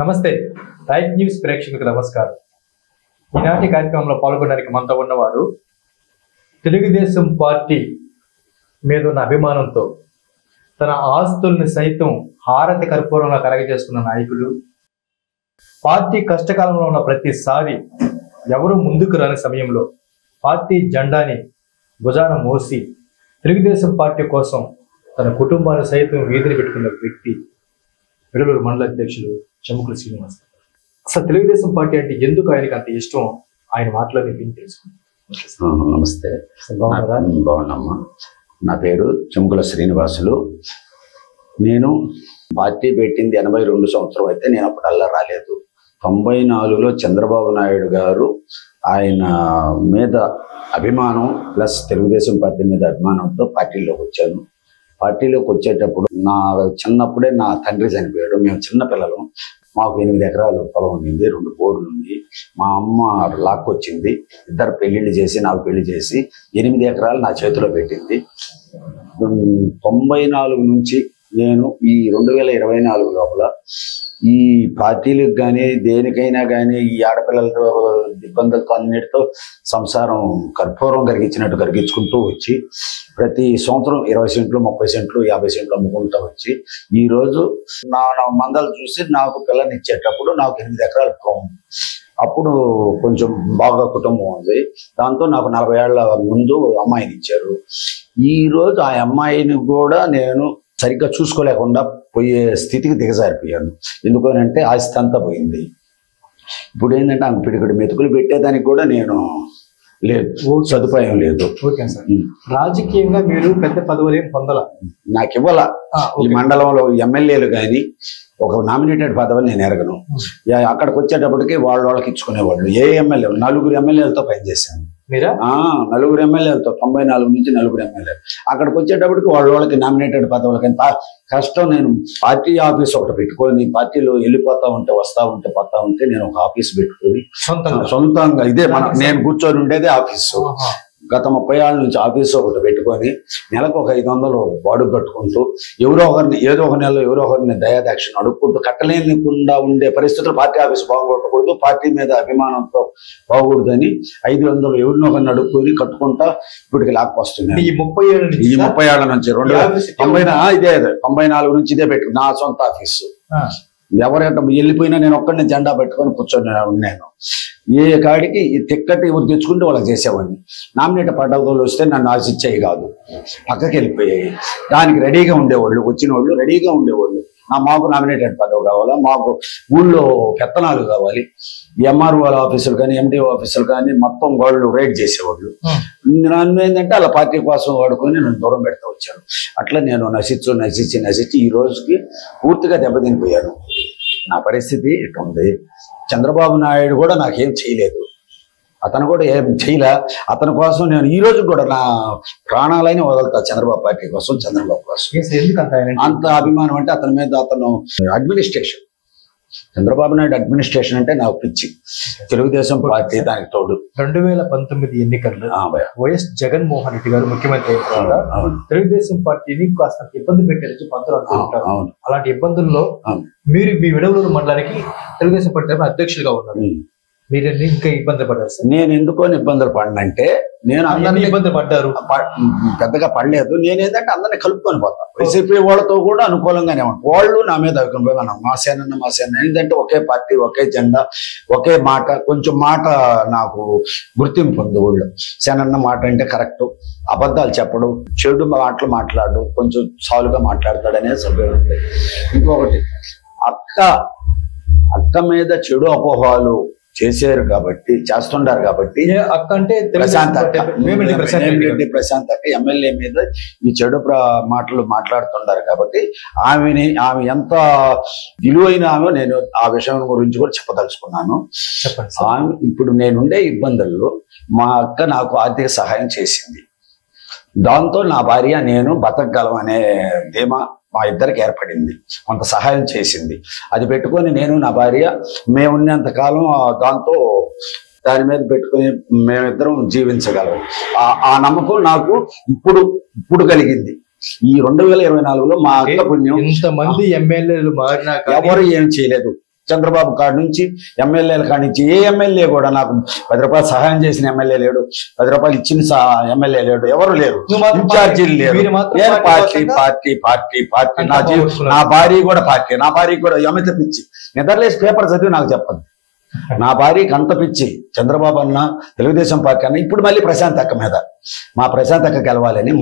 నమస్తే right news ప్రేక్షకులకు నమస్కారం. ఈనాటి కార్యక్రమంలో పాల్గొనడానికి మనతో ఉన్నవారు తెలుగుదేశం పార్టీ మీద ఉన్న అభిమానంతో తన ఆస్తుల్ని సైతం హారతి కర్పూరంలో కరగజేసుకున్న నాయకులు. పార్టీ కష్టకాలంలో ఉన్న ప్రతిసారి ఎవరు ముందుకు రాని సమయంలో పార్టీ జెండాని భుజాన మోసి తెలుగుదేశం పార్టీ కోసం తన కుటుంబాన్ని సైతం వీధిని పెట్టుకున్న వ్యక్తి వెడలూరు మండల అధ్యక్షులు చముకుల శ్రీనివాస్. అసలు తెలుగుదేశం పార్టీ అంటే ఎందుకు ఆయనకి అంత ఇష్టం, ఆయన మాటలోనే విని తెలుసుకుంటాం. నమస్తే, బాగున్నామ్మా. నా పేరు చముకుల శ్రీనివాసులు. నేను పార్టీ పెట్టింది 82 సంవత్సరం అయితే నేను అప్పుడల్లా రాలేదు. 94లో చంద్రబాబు నాయుడు గారు ఆయన మీద అభిమానం ప్లస్ తెలుగుదేశం పార్టీ మీద అభిమానంతో పార్టీలోకి వచ్చాను. పార్టీలోకి వచ్చేటప్పుడు చిన్నప్పుడే నా తండ్రి చనిపోయాడు. మేము చిన్న పిల్లలు. మాకు 8 ఎకరాలు పొలం ఉండింది, 2 బోర్లు ఉంది. మా అమ్మ లాక్కొచ్చింది. 2 పెళ్లిళ్ళు చేసి నాకు పెళ్లి చేసి 8 ఎకరాలు నా చేతిలో పెట్టింది. 94 నుంచి నేను ఈ 2024 లోపల ఈ పార్టీలకు కానీ దేనికైనా కానీ ఈ ఆడపిల్లలతో ఇబ్బందులతో అన్నిటితో సంసారం కర్పూరం కరిగించినట్టు కరిగించుకుంటూ వచ్చి ప్రతి సంవత్సరం 20 సెంట్లు 30 సెంట్లు 50 సెంట్లు అమ్ముకుంటూ వచ్చి ఈరోజు నా మందలు చూసి నాకు పిల్లని ఇచ్చేటప్పుడు నాకు 8 ఎకరాల పొలం. అప్పుడు కొంచెం బాగా కుటుంబం ఉంది. దాంతో నాకు 40 ఏళ్ల ముందు అమ్మాయిని ఇచ్చారు. ఈరోజు ఆ అమ్మాయిని కూడా నేను సరిగ్గా చూసుకోలేకుండా పోయే స్థితికి దిగజారిపోయాను. ఎందుకనంటే ఆస్తి అంతా పోయింది. ఇప్పుడు ఏంటంటే ఆమె పిడికడి మెతుకులు పెట్టేదానికి కూడా నేను లేదు, సదుపాయం లేదు. ఓకే సార్, రాజకీయంగా మీరు పెద్ద పదవులు ఏం పొందాల? నాకు ఇవ్వాల. ఈ మండలంలో ఎమ్మెల్యేలు కానీ ఒక నామినేటెడ్ పదవిని నేను ఎరగను. అక్కడికి వచ్చేటప్పటికి వాళ్ళకి ఇచ్చుకునేవాళ్ళు. ఏ ఎమ్మెల్యే 4 ఎమ్మెల్యేలతో పనిచేశాను. మీరా? 4 ఎమ్మెల్యేలతో 94 నుంచి 4 ఎమ్మెల్యేలు. అక్కడికి వచ్చేటప్పటికి వాళ్ళకి నామినేటెడ్ పదవులకి ఎంత కష్టం. నేను పార్టీ ఆఫీస్ ఒకటి పెట్టుకొని పార్టీలో వెళ్ళిపోతా ఉంటే వస్తా ఉంటే పోతా ఉంటే నేను ఒక ఆఫీస్ పెట్టుకొని సొంతంగా ఇదే నేను కూర్చొని ఉండేదే ఆఫీసు. గత 30 ఏళ్ళ నుంచి ఆఫీసు ఒకటి పెట్టుకొని నెలకు ఒక 500 బాడుగు కట్టుకుంటూ ఏదో ఒక నెలలో ఎవరో ఒకరిని దయాదాక్షిణ అడుక్కుంటూ కట్టలేనికుండా ఉండే పరిస్థితులు పార్టీ ఆఫీసు బాగుపడకూడదు, పార్టీ మీద అభిమానంతో బాగూడదని 500 ఎవరినో ఒకరిని అడుక్కొని కట్టుకుంటా ఇప్పటికి లాక్కొస్తున్నాయి. ఈ 30 ఏళ్ల నుంచి 94 నుంచి ఇదే పెట్టు నా సొంత ఆఫీసు. ఎవరైనా వెళ్ళిపోయినా నేను ఒక్కడిని జెండా పెట్టుకొని కూర్చొని ఉన్నాను. ఏ కాడికి ఈ తిక్కటి ఎవరు తెచ్చుకుంటే వాళ్ళకి చేసేవాడిని. నామినేట్ పదవులు వస్తే నన్ను ఆశించేవి కాదు, పక్కకి వెళ్ళిపోయాయి. దానికి రెడీగా ఉండేవాళ్ళు, వచ్చిన వాళ్ళు రెడీగా ఉండేవాళ్ళు. మాకు నామినేటెడ్ పదవి కావాలా, మాకు ఊళ్ళో పెత్తనాలు కావాలి. ఎంఆర్ఓ ఆఫీసులు కానీ ఎండిఓ ఆఫీసులు కానీ మొత్తం వాళ్ళు రైడ్ చేసేవాళ్ళు. నన్ను ఏంటంటే అలా పార్టీ కోసం వాడుకొని నన్ను దూరం పెడతా వచ్చాను. అట్లా నేను నశించి ఈ రోజుకి పూర్తిగా దెబ్బతినిపోయాను. నా పరిస్థితి ఇట్లా ఉంది. చంద్రబాబు నాయుడు కూడా నాకేం చేయలేదు, అతను కూడా ఏం చేయలే. అతని కోసం నేను ఈ రోజు కూడా నా ప్రాణాలైన వదులుతా చంద్రబాబు పార్టీ కోసం, చంద్రబాబు కోసం. అంత అభిమానం అంటే అతని మీద. అతను అడ్మినిస్ట్రేషన్, చంద్రబాబు నాయుడు అడ్మినిస్ట్రేషన్ అంటే నాకు పిచ్చి. తెలుగుదేశం పార్టీ దానికి తోడు. 2019 ఎన్నికల్లో వైఎస్ జగన్మోహన్ రెడ్డి గారు ముఖ్యమంత్రి అయిన తర్వాత తెలుగుదేశం పార్టీని కాస్త ఇబ్బంది పెట్టారని పంతులు అనుకుంటారు. అలాంటి ఇబ్బందుల్లో మీరు మీ వెడలూరు మండలానికి తెలుగుదేశం పార్టీ అధ్యక్షులుగా ఉన్నారు. మీరు ఇంకా ఇబ్బందులు పడ్డారు సార్? నేను ఎందుకో ఇబ్బందులు పడినంటే నేను అందరినీ ఇబ్బంది పడ్డారు, పెద్దగా పడలేదు. నేను ఏంటంటే అందరినీ కలుపుకొని పోతా. వైసీపీ వాళ్ళతో కూడా అనుకూలంగానే ఉంటాను. వాళ్ళు నా మీద అభిప్రాయం మా సేన ఏంటంటే ఒకే పార్టీ, ఒకే జెండా, ఒకే మాట. కొంచెం మాట నాకు గుర్తింపు ఉంది ఊళ్ళో. సేనన్న మాట అంటే కరెక్ట్, అబద్ధాలు చెప్పడు, చెడు మాటలు మాట్లాడు, కొంచెం సాలుగా మాట్లాడతాడనే సభ్యులు ఉంటాయి. ఇంకొకటి అక్క మీద చెడు అపోహాలు చేశారు కాబట్టి, చేస్తుండారు కాబట్టి. అక్క అంటే ప్రశాంత్ అక్క ఎమ్మెల్యే మీద ఈ చెడు మాటలు మాట్లాడుతుండారు కాబట్టి ఆమె ఎంత విలువైన ఆమె నేను ఆ విషయం గురించి కూడా చెప్పదలుచుకున్నాను. ఆమె ఇప్పుడు నేనుండే ఇబ్బందుల్లో మా అక్క నాకు ఆర్థిక సహాయం చేసింది. దాంతో నా భార్య నేను బతకగలం అనే ధీమా మా ఇద్దరికి ఏర్పడింది. కొంత సహాయం చేసింది. అది పెట్టుకొని నేను నా భార్య మేమున్నంతకాలం దాని మీద పెట్టుకుని మేమిద్దరం జీవించగలం. ఆ నమ్మకం నాకు ఇప్పుడు కలిగింది. ఈ 2024లో మా అక్క పుణ్యం. ఇంతమంది ఎమ్మెల్యేలు మారినాక ఎవరు ఏం చేయలేదు. చంద్రబాబు కాడి నుంచి ఎమ్మెల్యేల కాడి నుంచి ఏ ఎమ్మెల్యే కూడా నాకు 10 రూపాయలు సహాయం చేసిన ఎమ్మెల్యే లేడు, 10 రూపాయలు ఇచ్చిన ఎమ్మెల్యే లేడు, ఎవరు లేరు, ఇన్ఛార్జీలు లేరు. నేను పార్టీ పార్టీ పార్టీ పార్టీ నా భార్య కూడా పార్టీ, నా భార్య కూడా అమిత పిచ్చి. నిద్రలేసి పేపర్ చదివి నాకు చెప్పదు. నా భార్యకి అంత పిచ్చి. చంద్రబాబు అన్న, తెలుగుదేశం పార్టీ అన్న, ఇప్పుడు మళ్ళీ ప్రశాంత్ అక్క మీద. మా ప్రశాంత్ అక్క గెలవాలని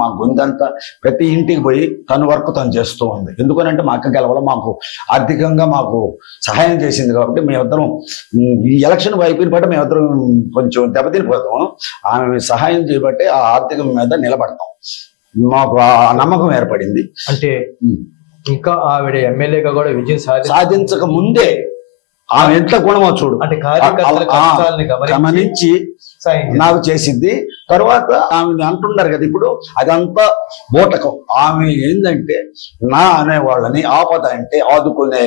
మా గుందంతా ప్రతి ఇంటికి పోయి తను వర్క్ తను చేస్తూ ఉంది. ఎందుకనంటే మా అక్క గెలవాలి, మాకు ఆర్థికంగా మాకు సహాయం చేసింది కాబట్టి మేమిద్దరం ఈ ఎలక్షన్ అయిపోయిన పాటు మేమిద్దరం కొంచెం దెబ్బతినిపోతాం. ఆమె సహాయం చేయబట్టి ఆ ఆర్థికం మీద నిలబడతాం. మాకు ఆ నమ్మకం ఏర్పడింది. అంటే ఇంకా ఆవిడ ఎమ్మెల్యేగా కూడా విజయం సాధించక ముందే ఆమె ఎంత గుణమో చూడు, అంటే గమనించి నాకు చేసింది. తర్వాత ఆమె అంటున్నారు కదా ఇప్పుడు, అదంతా బోటకం. ఆమె ఏంటంటే నా అనేవాళ్ళని ఆపద అంటే ఆదుకునే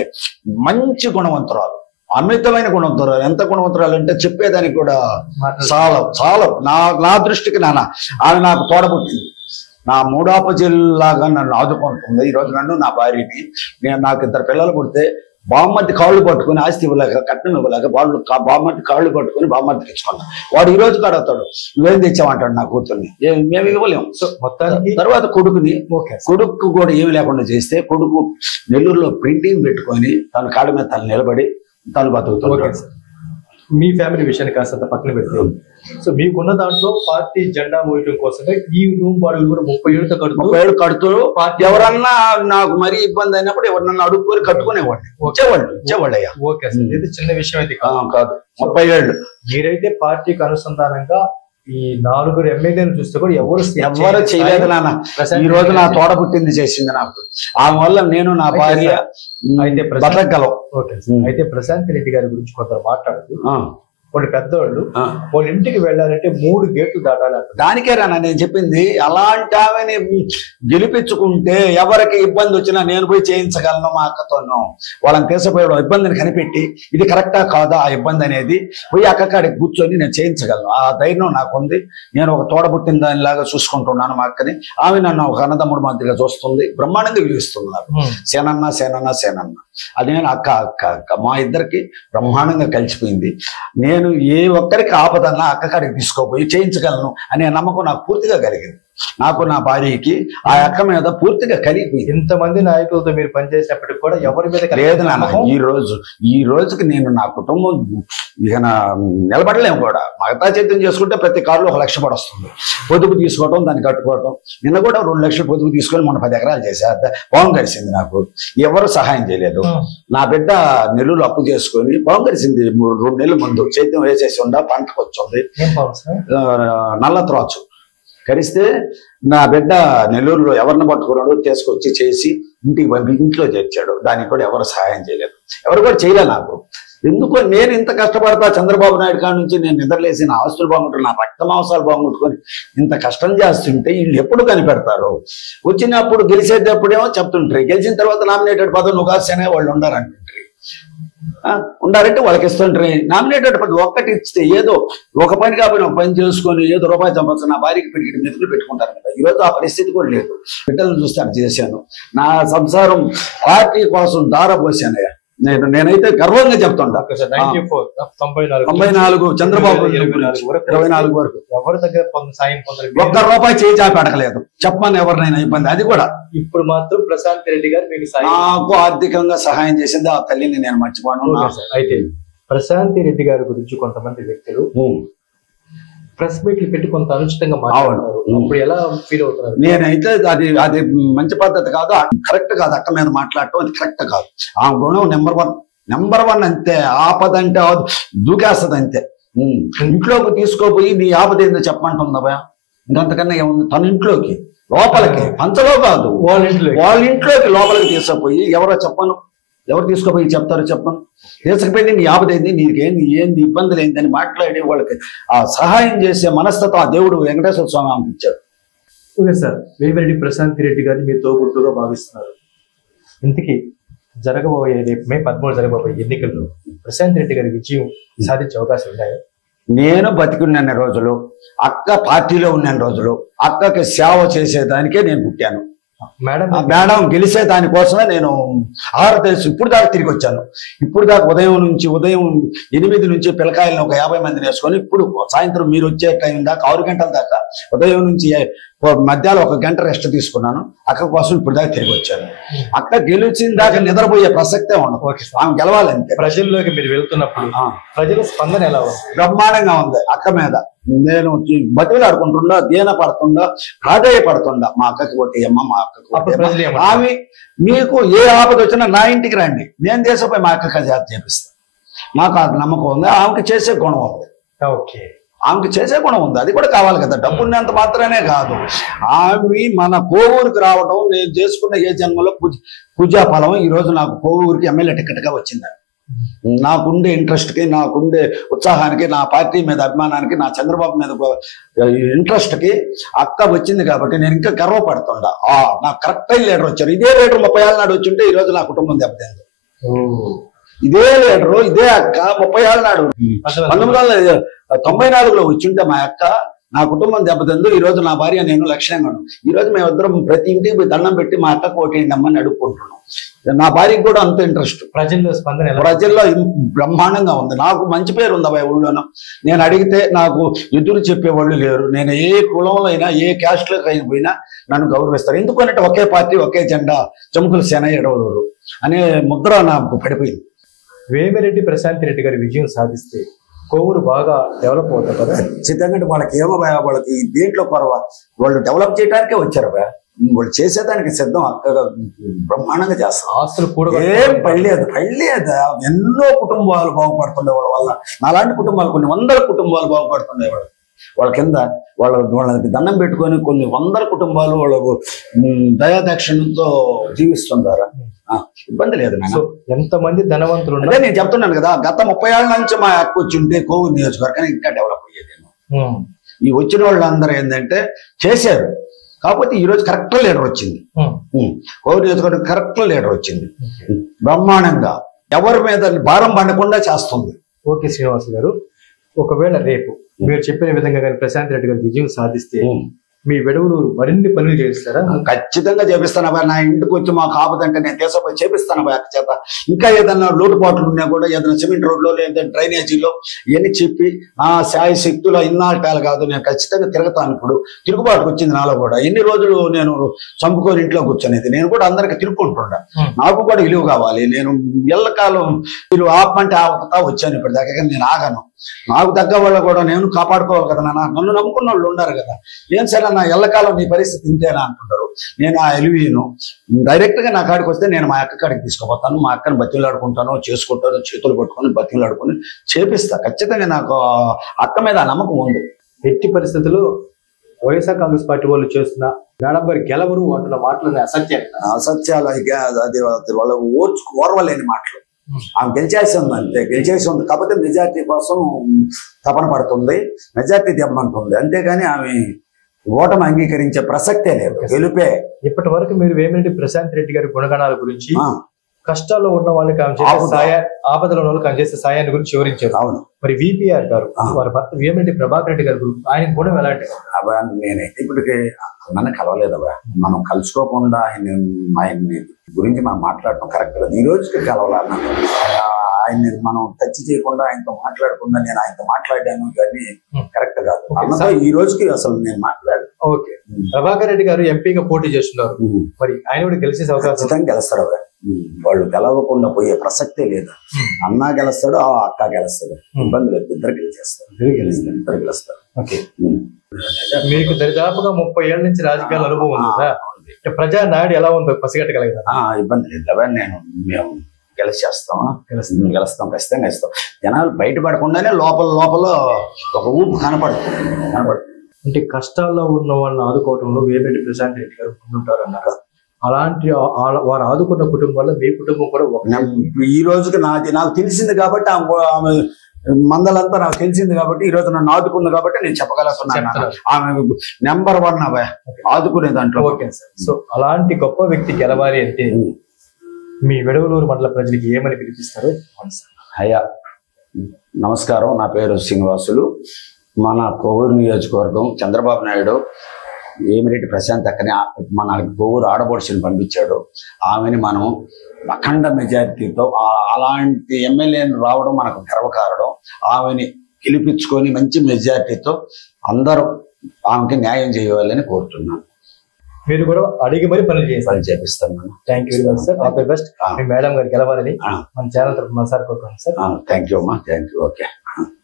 మంచి గుణవంతురాలు, అమితమైన గుణవంతురాలు. ఎంత గుణవంతురాలు అంటే చెప్పేదానికి కూడా చాలా నా దృష్టికి ఆమె నాకు తోడబుట్టింది. నా మూడాపజిల్లాగా నన్ను ఆదుకుంటుంది. ఈరోజు నన్ను, నా భార్యని, నాకు 2 పిల్లలు పుడితే బామ్మర్ది కాళ్ళు పట్టుకుని ఆస్తి ఇవ్వలేక, కట్నం ఇవ్వలేక బామ్మర్ది కాళ్ళు పట్టుకుని బామ్మర్దికి ఇచ్చుకున్నా. వాడు ఈ రోజు కడతాడు, నువ్వేం తెచ్చామంటాడు నా కూతుర్ని. మేము ఇవ్వలేము. సో మొత్తానికి తర్వాత కొడుకు కూడా ఏమి లేకుండా చేస్తే, కొడుకు నెల్లూరులో ప్రింటింగ్ పెట్టుకొని తన కాళ్ళ మీద తను నిలబడి తను బతుకుతాడు. మీ ఫ్యామిలీ విషయాన్ని కాస్త పక్కన పెడితే, సో మీకున్న దాంట్లో పార్టీ జెండా మోయటం కోసమే ఈ రూమ్ బాడుగులు కూడా 37 కడుతూ ఎవరన్నా నాకు మరీ ఇబ్బంది అయినప్పుడు ఎవరన్నా అడుగుకొని కట్టుకునేవాడిని, ఇచ్చేవాళ్ళు అయ్యా. ఓకే సార్, ఇది చిన్న విషయం అయితే కాదు. 37 మీరైతే పార్టీకి అనుసంధానంగా ఈ 4 ఎమ్మెల్యేలు చూస్తే కూడా ఎవరు చేయలేదు నాన్న. ఈ రోజు నా తోడ పుట్టింది చేసింది నాకు. ఆమె వల్ల నేను, నా భార్య అయితే బతకగలం. అయితే ప్రశాంత్ రెడ్డి గారి గురించి కొంత మాట్లాడదు. వాళ్ళు పెద్దవాళ్ళు, వాళ్ళ ఇంటికి వెళ్ళాలంటే 3 గేట్లు దాటాలి. దానికే రానా నేను చెప్పింది. అలాంటి ఆమెని గెలిపించుకుంటే ఎవరికి ఇబ్బంది వచ్చినా నేను పోయి చేయించగలను మా అక్కతోనూ. వాళ్ళని తీసుకుపోయే ఇబ్బందిని కనిపెట్టి ఇది కరెక్టా కాదా ఆ ఇబ్బంది అనేది పోయి అక్కడికి కూర్చొని నేను చేయించగలను. ఆ ధైర్యం నాకుంది. నేను ఒక తోడబుట్టిన దానిలాగా చూసుకుంటున్నాను మా అక్కని. ఆమె నన్ను ఒక అన్నదమ్ముడు మాదిరిగా చూస్తుంది, బ్రహ్మాండంగా విలువిస్తుంది నాకు. సేనన్న అది నేను అక్క అక్క అక్క మా ఇద్దరికి బ్రహ్మాండంగా కలిసిపోయింది. నేను ఏ ఒక్కరికి ఆపదన్నా అక్క కాడికి తీసుకోపోయి చేయించగలను అనే నమ్మకం నాకు పూర్తిగా కలిగింది. నాకు, నా భార్యకి ఆ అక్క మీద పూర్తిగా కలిగిపోయింది. ఇంతమంది నాయకులతో మీరు పనిచేసినప్పటికి కూడా ఎవరి మీద లేదు నాన్న. ఈ రోజుకి నేను, నా కుటుంబం ఇక నిలబడలేము కూడా. మగతా చేద్యం చేసుకుంటే ప్రతి కారులో 1 లక్ష పడొస్తుంది. పొదుపు తీసుకోవటం, దాన్ని కట్టుకోవటం. నిన్న కూడా 2 లక్షలు పొదుపు తీసుకొని మొన్న 10 ఎకరాలు చేశా. బాగుంది కలిసింది నాకు. ఎవరు సహాయం చేయలేదు. నా బిడ్డ నెల్లూరు అప్పు చేసుకొని బాగుంది కలిసింది. 2 నెలల ముందు సేద్యం వేసేసి ఉండ పంటకు వచ్చింది. నల్ల త్రాచు కరిస్తే నా బిడ్డ నెల్లూరులో ఎవరిని పట్టుకున్నాడో తీసుకొచ్చి చేసి ఇంటికి పంపి ఇంట్లో చేర్చాడు. దానికి కూడా ఎవరు సహాయం చేయలేదు, ఎవరు కూడా చేయలే నాకు. ఎందుకో నేను ఇంత కష్టపడతా. చంద్రబాబు నాయుడు కాడి నుంచి నేను నిద్రలేసి నా ఆస్తులు బాగుంటారు, నా రక్త మాంసాలు బాగుంటుకొని ఇంత కష్టం చేస్తుంటే వీళ్ళు ఎప్పుడు కనిపెడతారు? వచ్చినప్పుడు గెలిచేటప్పుడేమో చెప్తుంటారు, గెలిచిన తర్వాత నామినేటెడ్ పదవి నువ్వు కాస్తేనే వాళ్ళు ఉండారంటుంటారు. ఉండాలంటే వాళ్ళకి ఇస్తుంటారు. నామినేటెడ్ పదవి ఒక్కటి ఇస్తే ఏదో ఒక పని కాబట్టి ఒక పని చేసుకొని ఏదో రూపాయి సంపాదించి నా భార్యకి పెట్టి మెతుకులు పెట్టుకుంటారు కదా. ఈరోజు ఆ పరిస్థితి కూడా లేదు. బిడ్డలను చూస్తే అది చేశాను. నా సంసారం పార్టీ కోసం దారపోసానయ్యా. నేనైతే గర్వంగా చెప్తుంటా. 94 చంద్రబాబు 24 వరకు ఎవరి దగ్గర సాయం ఒక్క రూపాయి చేయి చాపి అడగలేదు. చెప్పమని ఎవరినైనా ఇబ్బంది. అది కూడా ఇప్పుడు మాత్రం ప్రశాంత్ రెడ్డి గారు మీకు నాకు ఆర్థికంగా సహాయం చేసింది. ఆ తల్లిని నేను మర్చిపోను. అయితే ప్రశాంత్ రెడ్డి గారి గురించి కొంతమంది వ్యక్తులు ప్రెస్ మీట్లు పెట్టి కొంత అనుచితంగా మాట్లాడుతున్నారు. అప్పుడు ఎలా ఫీల్ అవుతున్నారు? నేనైతే అది మంచి పద్ధతి కాదు, కరెక్ట్ కాదు. అక్క మీద మాట్లాడటం అది కరెక్ట్ కాదు. ఆ గుణం నెంబర్ వన్ అంతే. ఆపద అంటే దూకేస్తుంది అంతే. ఇంట్లోకి తీసుకోపోయి నీ ఆపద ఏందో చెప్పమంటుందా భయ? ఇంకంతకన్నా ఏముంది? తన ఇంట్లోకి లోపలికి, పంచలో కాదు వాళ్ళ ఇంట్లోకి లోపలికి తీసుకుపోయి ఎవరు తీసుకుపోయి చెప్తారు? చెప్పను. తీసుకుపోయింది నీ ఆపదైంది, నీకేంది ఏంది ఇబ్బందులు ఏందని మాట్లాడి వాళ్ళకి ఆ సహాయం చేసే మనస్తత్వం ఆ దేవుడు వెంకటేశ్వర స్వామి ఆమెకి ఇచ్చాడు. ఓకే సార్, వేమిరెడ్డి ప్రశాంత్ రెడ్డి గారిని మీ తోబుట్టుగా భావిస్తున్నారు. ఇంతకీ రేపు మే 13 జరగబోయే ఎన్నికల్లో ప్రశాంత్ రెడ్డి గారి విజయం సాధించే అవకాశం ఉన్నాయా? నేను బతికున్న రోజులు, అక్క పార్టీలో ఉన్న రోజులు, అక్కకి సేవ చేసేదానికే నేను పుట్టాను. మేడం గెలిచే దానికోసమే నేను తెలుసు ఇప్పుడు దాకా తిరిగి వచ్చాను. ఇప్పుడు దాకా ఉదయం 8 నుంచి పిల్లకాయలను ఒక 50 మందిని వేసుకొని ఇప్పుడు సాయంత్రం మీరు వచ్చే టైం దాకా 6 గంటల దాకా ఉదయం నుంచి మధ్యాహ్నం 1 గంట రెస్ట్ తీసుకున్నాను. అక్క కోసం ఇప్పుడు దాకా తిరిగి వచ్చాను. అక్క గెలిచిన దాకా నిద్రపోయే ప్రసక్తే ఉండదు. ఆమె గెలవాలంటే. ప్రజల్లోకి మీరు వెళ్తున్నప్పుడు ప్రజల స్పందన ఎలా ఉంది? బ్రహ్మాండంగా ఉంది. అక్క మీద నేను బతిలాడుకుంటుండా, దీన పడుతుండా, ప్రాధేయపడుతుండా మా అక్కకి కొట్టేయమ్మ, మా అక్కకి ఆమె మీకు ఏ ఆపద వచ్చినా నా ఇంటికి రండి, నేను దేశపోయి మా అక్కకి జాతి చేపిస్తాను. నాకు ఆ నమ్మకం ఉంది. ఆమెకి చేసే గుణం ఉంది. ఆమెకి చేసే గుణం ఉంది. అది కూడా కావాలి కదా. డబ్బు ఉన్నంత మాత్రమే కాదు. ఆమె మన కోవూరుకి రావడం నేను చేసుకున్న ఏ జన్మలో పూజాఫలం ఈ రోజు నాకు కోవూరుకి ఎమ్మెల్యే టికెట్గా వచ్చింది. నాకుండే ఇంట్రెస్ట్కి, నాకుండే ఉత్సాహానికి, నా పార్టీ మీద అభిమానానికి, నా చంద్రబాబు మీద ఇంట్రెస్ట్కి అక్క వచ్చింది కాబట్టి నేను ఇంకా గర్వపడుతుండా. నాకు కరెక్ట్ అయిన లీడర్ వచ్చారు. ఇదే లీడర్ 30 ఏళ్ళ నాడు వచ్చి ఉంటే ఈ రోజు నా కుటుంబం దెబ్బతింది. ఇదే లీడరు, ఇదే అక్క 30 ఏళ్ళ నాడు 1994లో వచ్చింటే మా అక్క, నా కుటుంబం దెబ్బతిందు. ఈ రోజు నా భార్య నేను లక్ష్యంగా ఈ రోజు మేమిద్దరం ప్రతి ఇంటికి దండం పెట్టి మా అక్కకు ఓటేయండి అమ్మని అడుక్కుంటున్నాం. నా భార్యకి కూడా అంత ఇంట్రెస్ట్. ప్రజల్లో బ్రహ్మాండంగా ఉంది. నాకు మంచి పేరు ఉంది అబ్బాయి ఊళ్ళోనూ. నేను అడిగితే నాకు ఎదురు చెప్పేవాళ్ళు లేరు. నేను ఏ కులంలో అయినా, ఏ క్యాస్ట్లోకి అయిపోయినా నన్ను గౌరవిస్తారు. ఎందుకంటే ఒకే పార్టీ, ఒకే జెండా, చెముకుల సేన ఎడవలూరు అనే ముద్ర నాకు పడిపోయింది. వేమిరెడ్డి ప్రశాంత్ రెడ్డి గారి విజయం సాధిస్తే కోవూరు బాగా డెవలప్ అవుతుంది కదా. ఖచ్చితంగా వాళ్ళకి ఏమో వాళ్ళకి దేంట్లో పర్వ, వాళ్ళు డెవలప్ చేయడానికే వచ్చారు. వాళ్ళు చేసేదానికి సిద్ధం. అక్కగా బ్రహ్మాండంగా చేస్తారు. ఆస్తులు కూడా ఏం పడలేదు. ఎన్నో కుటుంబాలు బాగుపడుతుండే వాళ్ళ వల్ల. నాలాంటి కుటుంబాలు కొన్ని 100 కుటుంబాలు బాగుపడుతుండేవాళ్ళు. వాళ్ళ కింద వాళ్ళకి దండం పెట్టుకొని కొన్ని 100 కుటుంబాలు వాళ్ళకు దయాదక్షిణతో జీవిస్తుంటారు. ఇబ్బంది లేదు. ఎంతమంది ధనవంతులు అంటే నేను చెప్తున్నాను కదా, గత 30 ఏళ్ళ నుంచి మా అక్క వచ్చి ఉంటే కోవూరు నియోజకవర్గానికి ఇంకా డెవలప్ అయ్యేదేమో. ఈ వచ్చిన వాళ్ళందరూ ఏంటంటే చేశారు. కాకపోతే ఈ రోజు కరెక్ట్ లీడర్ వచ్చింది. కోవూరు నియోజకవర్గం కరెక్ట్ లీడర్ వచ్చింది. బ్రహ్మాండంగా ఎవరి మీద భారం పడకుండా చేస్తుంది. ఓకే శ్రీనివాస్ గారు, ఒకవేళ రేపు మీరు చెప్పిన విధంగా కానీ ప్రశాంత్ రెడ్డి గారు విజయం సాధిస్తే మీ వెడవులు మరిన్ని పనులు చేస్తారా? ఖచ్చితంగా చేపిస్తాను. నా ఇంటికి వచ్చి మాకు ఆపదంటే నేను దేశపోయి చేపిస్తాను అక్క చేత. ఇంకా ఏదైనా లోటుపాట్లు ఉన్నా కూడా, ఏదైనా సిమెంట్ రోడ్లో లేదా డ్రైనేజీలో ఇవన్నీ చెప్పి శాయ శక్తులు ఇన్నాళ్ళ కాదు, నేను ఖచ్చితంగా తిరుగుతాను. ఇప్పుడు తిరుగుబాటుకు వచ్చింది నాలో కూడా. ఎన్ని రోజులు నేను చంపుకొని ఇంట్లో కూర్చొనేది. నేను కూడా అందరికి తిరుగుకుంటుంటా. నాకు కూడా విలువ కావాలి. నేను ఎల్లకాలం మీరు ఆపమంటే ఆపుతా వచ్చాను ఇప్పుడు దాకా. నేను ఆగాను. నాకు తగ్గ వాళ్ళు కూడా నేను కాపాడుకోవాలి కదా. నన్ను నమ్ముకున్న వాళ్ళు ఉన్నారు కదా. ఏం సరే నా ఎల్లకాలం నీ పరిస్థితి ఇంతేనా అంటుంటారు. నేను ఆ ఎలివిను డైరెక్ట్ గా నా కాడికి వస్తే నేను మా అక్క కాడికి తీసుకుపోతాను. మా అక్కని బతిలాడుకుంటాను, చేసుకుంటాను, చేతులు పట్టుకొని బతిలాడుకొని చేపిస్తా. ఖచ్చితంగా నాకు అక్క మీద ఆ నమ్మకం ఉంది. ఎట్టి పరిస్థితుల్లో వైఎస్ఆర్ కాంగ్రెస్ పార్టీ వాళ్ళు చేస్తున్న మేడం గారు గెలవరు అంటున్న మాటలు అసత్యాలు. అది వాళ్ళ ఓర్వలేని మాటలు. ఆమె గెలిచేసి ఉంది అంతే. గెలిచేసి ఉంది కాకపోతే మెజార్టీ కోసం తపన పడుతుంది, మెజార్టీ దెబ్బంటుంది. అంతేగాని ఆమె ఓటమి అంగీకరించే ప్రసక్తే లేదు. గెలుపే. ఇప్పటి వరకు మీరు వేమిరెడ్డి ప్రశాంత్ రెడ్డి గారి గుణగణాల గురించి, కష్టాల్లో ఉన్న వాళ్ళకి ఆపదలో ఉన్న వాళ్ళకి చేసే సాయాన్ని గురించి వివరించారు. అవును. మరి విపిఆర్ గారు వారి భర్త వేమిరెడ్డి ప్రభాకర్ రెడ్డి గారు ఆయన గుణం ఎలాంటి? నేనైతే ఇప్పటికే నన్ను కలవలేదబ్బా. మనం కలుసుకోకుండా ఆయన్ని గురించి మనం మాట్లాడటం కరెక్ట్ కాదు. ఈ రోజుకి కలవాలన్నా ఆయన్ని మనం టచ్ చేయకుండా, ఆయనతో మాట్లాడకుండా నేను ఆయనతో మాట్లాడాను కానీ కరెక్ట్ కాదు. అన్నతో ఈ రోజుకి అసలు నేను మాట్లాడాను. ఓకే. ప్రభాకర్ రెడ్డి గారు ఎంపీగా పోటీ చేస్తున్నారు. మరి ఆయన కూడా గెలిచే అవకాశం గెలుస్తాడు. వాళ్ళు గెలవకుండా పోయే ప్రసక్తే లేదు. అన్న గెలుస్తాడు, అక్క గెలుస్తాడు. ఇబ్బంది లేదు. ఇద్దరు గెలిచేస్తారు. ఇద్దరు గెలుస్తారు. మీకు దరిదాపుగా 30 ఏళ్ల నుంచి రాజకీయాల అనుభవం ఉందా? ప్రజా నాడు ఎలా ఉందో పసిగట్టగలిగారు? ఇబ్బంది లేదు. మేము గెలిచేస్తాం, గెలుస్తాం, ఖచ్చితంగా ఇస్తాం. జనాలు బయటపడకుండానే లోపల ఒక ఊపు కనపడుతుంది. అంటే కష్టాల్లో ఉన్న వాళ్ళని ఆదుకోవడంలో వేమిరెడ్డి ప్రశాంత్ రెడ్డి గారు ముందుంటారు అన్నారు. అలాంటి వారు ఆదుకున్న కుటుంబాల్లో మీ కుటుంబం కూడా ఈ రోజుకి నాకు తెలిసింది కాబట్టి, ఆమె మందలంతా నాకు తెలిసింది కాబట్టి, ఈ రోజు నన్ను ఆదుకుంది కాబట్టి నేను చెప్పగలుగుతున్నాను. ఆమె నెంబర్ 1 అవే ఆదుకునే దాంట్లో. Okay sir. సో అలాంటి గొప్ప వ్యక్తి గెలవాలి అంటే మీ వెడవలూరు మండల ప్రజలకి ఏమని పిలిపిస్తారు? అయ్యా నమస్కారం. నా పేరు శ్రీనివాసులు. మన కోవూరు నియోజకవర్గం చంద్రబాబు నాయుడు ఏమిరెడ్డి ప్రశాంత్ అక్కని మన గోవూరు ఆడబడుచుని పంపించాడు. ఆమెని మనం అఖండ మెజారిటీతో అలాంటి ఎమ్మెల్యేని రావడం మనకు గర్వకారణం. ఆమెని గెలిపించుకొని మంచి మెజారిటీతో అందరూ ఆమెకి న్యాయం చేయాలని కోరుతున్నాను. మీరు కూడా అడిగి మరి పనులు చేపిస్తాను. Thank you very much sir. All the best. Me madam గారు గెలవాలని మన ఛానల్ తరఫున సార్ కోరుతున్నాను సార్. థ్యాంక్ యూ అమ్మా. Thank you. ఓకే.